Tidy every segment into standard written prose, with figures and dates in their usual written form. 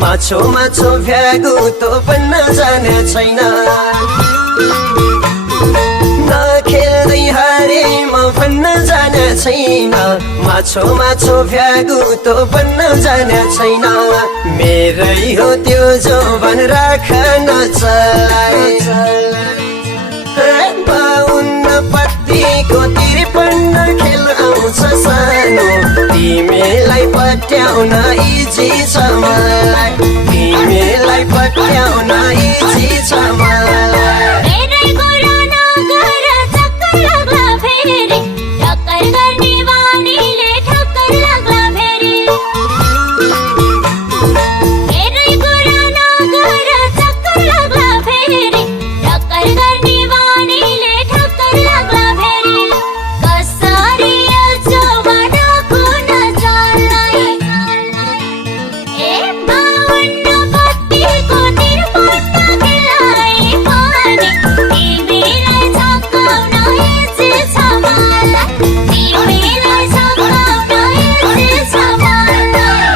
माछो माछो भ्यागु तो बन्न जाने छैन नखेल्दै हारे म भन्न जाने छैन माछो माछो भ्यागु तो बन्न जाने छैन मेरै हो त्यो जवान राखन चलाए 52 पत्तीको 53 खेल आउँछ सानो तिमीलाई पट्याउन इजी छ मलाई तिमीलाई पट्याउन इजी छ मलाई मेरै कुरा नगर चक्कर लाग्ला फेरि टक्कर गर्ने बानीले ठक्कर लाग्ला फेरि मेरै कुरा नगर चक्कर लाग्ला फेरि टक्कर गर्ने बानीले ठक्कर लाग्ला फेरि कसरी आउँछ बाटोको नजालाई ए 52 पत्तीको 53 खेलाई पानी तिमीलाई झकाउन इजी छ मलाई तिमीलाई झकाउन इजी छ मलाई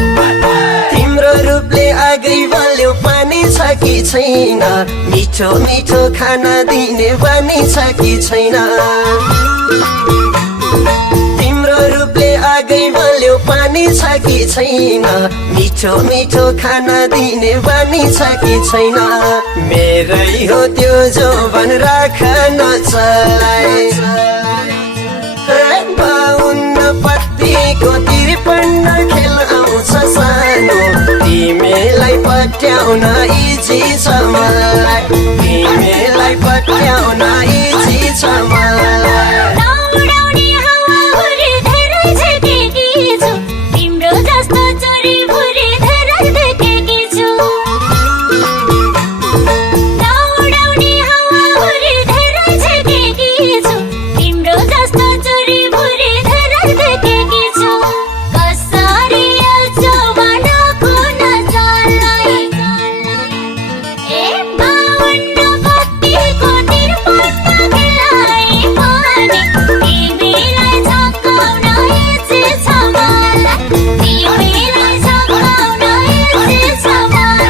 तिम्रो रूपले आगै बल्यो पानी छ कि छैन मिठो मिठो खाना दिने बानी छ कि छैन तिम्रो रूपले आगै बल्यो पानी छ कि छैन मिठो मिठो खाना दिने बानी छ कि छैन मेरै हो त्यो जवान राखन चलाए 52 पत्तीको 53 खेल आउँछ सानो तिमीलाई पट्याउन इजी छ मलाई तिमीलाई पट्याउन इजी छ मलाई दौडाउने हावाहुरी धेरै झिकेकी छु तिम्रो जस्तो चोरी भुरी धेरै देखेकी छु दौडाउने हावाहुरी धेरै झिकेकी छु तिम्रो जस्तो चोरी भुरी धेरै देखेकी छु कसरी आउँछ बाटोको नजालाई ए 52 पत्तीको 53 खेलाई पानी तिमीलाई झकाउन इजी छ मलाई तिमीलाई झकाउन इजी छ मलाई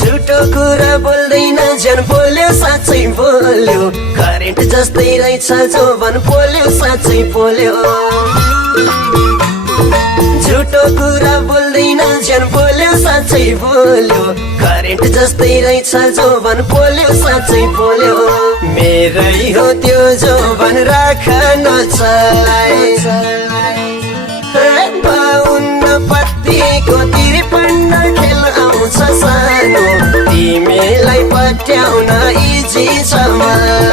झुटो कुरा बोल्दैन जन बोल्यो साँच्चै बोल्यो करेन्ट जस्तै रहेछ जवान बोल्यो साँच्चै बोल्यो झुटो कुरा बोल्दैन जन बोल्यो साँच्चै बोल्यो करेन्ट जस्तै रहेछ जवान बोल्यो साँच्चै बोल्यो मेरै हो त्यो जवान राखन चलाए 52 पत्तीको 53 खेल आउँछ सानो तिमीलाई पट्याउन इजी छ मलाई